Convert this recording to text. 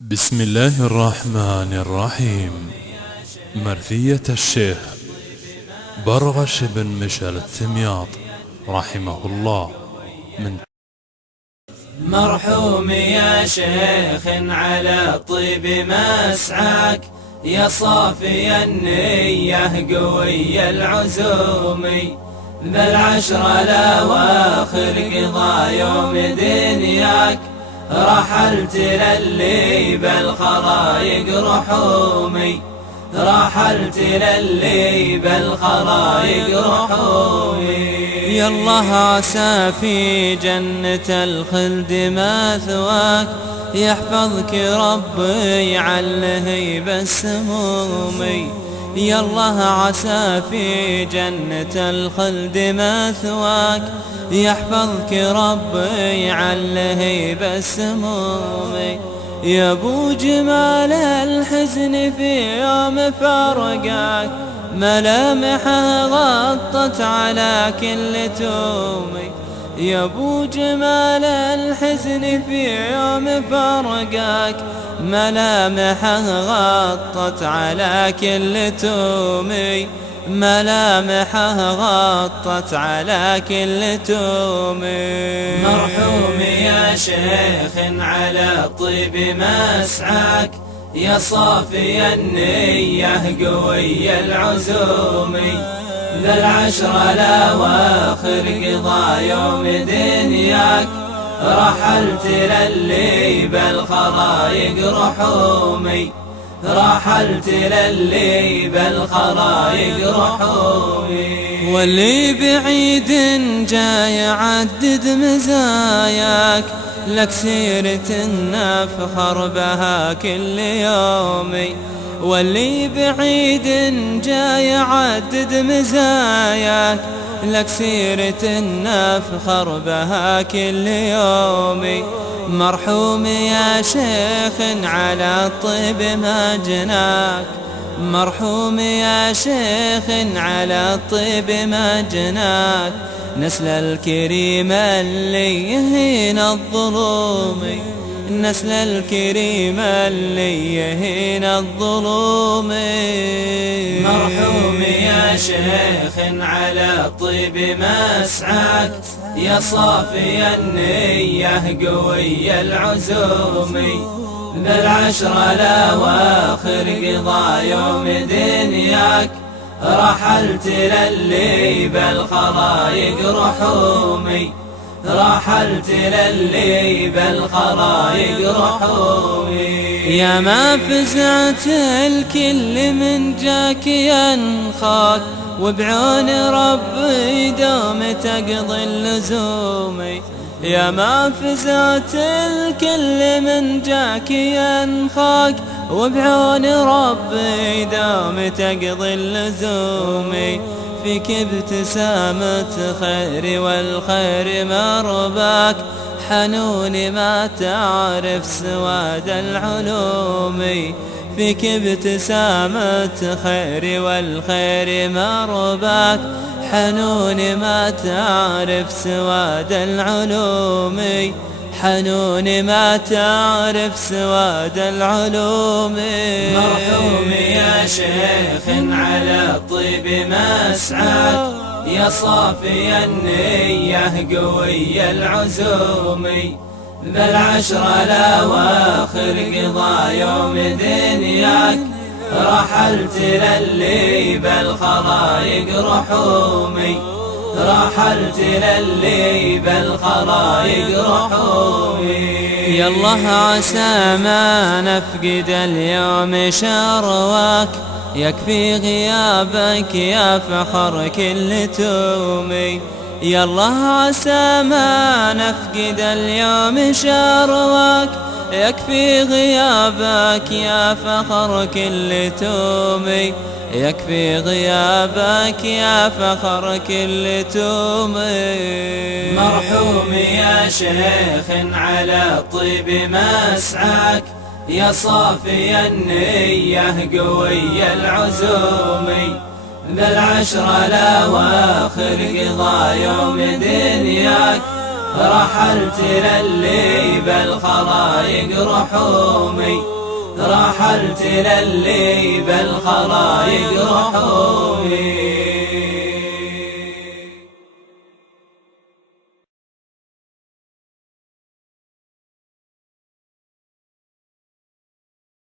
بسم الله الرحمن الرحيم. مرثية الشيخ برغش بن مشعل الثمياط رحمه الله من مرحوم يا شيخ على طيب مسعاك، يا صافي النية قوي العزوم، بالعشر الأواخر قضى يوم دنياك، رحلت للي بالخرايق رحومي، رحلت للي بالخرايق رحومي. يالله عسى في جنة الخلد مثواك، يحفظك ربي عليه بالسمومي. يالله عسى في جنة الخلد مثواك، يحفظك ربي عليه بالسمومي. يا ابو جمال الحزن في يوم فرقاك، ملامحه غطت على كل تومي. يا ابو جمال الحزن في يوم فرقاك، ملامحه غطت على كل تومي، ملامحه غطت على كل تومي. مرحوم يا شيخ على طيب مسعاك، يا صافي النية قوي العزوم، بالعشر الأواخر قضى يوم دنياك، رحلت للي بالخرايق رحومي، رحلت للي بالخرايق رحومي. واللي بعيد جاي يعدد مزاياك، لك سيرة نفخر بها كل يومي. واللي بعيد جاي يعدد مزاياك، لك سيرة نفخر بها كل يومي. مرحوم يا شيخ على الطيب ما جناك، مرحوم يا شيخ على الطيب ما جناك، نسل الكريم اللي يهين الظلوم، نسل الكريم اللي يهين الظلوم. مرحوم يا شيخ على طيب مسعاك، يا صافي النية قوي العزوم، بالعشر الأواخر قضى يوم دنياك، رحلت للي بالخرايق رحومي، رحلت للي بالخرايق رحومي. يا ما فزعت الكل من جاك ينخاك، وبعون ربي دوم تقضي اللزوم. يا ما فزعت الكل من جاك ينخاك، وبعون ربي دوم تقضي اللزوم. فيك ابتسامة خير والخير مرباك، حنون ما تعرف سواد العلوم. فيك ابتسامة خير والخير مرباك، حنون ما تعرف سواد العلوم، حنون ما تعرف سواد العلوم. مرحوم يا شيخ على طيب مسعاك، يا صافي النية قوي العزوم، بالعشر الأواخر قضى يوم دنياك، رحلت للي بالخرايق رحومي، رحلت للي بالخرايق رحومي. يالله عسى ما نفقد اليوم شرواك، يكفي غيابك يا فخر كل تومي. يالله عسى ما نفقد اليوم شرواك، يكفي غيابك يا فخر كل تومي، يكفي غيابك يا فخر كل تومي. مرحوم يا شيخ على طيب مسعاك، يا صافي النية قوي العزوم، بالعشر الأواخر قضى يوم دنياك، رحلت للي بالخلايق رحومي، رحلت للي بالخلايق رحومي.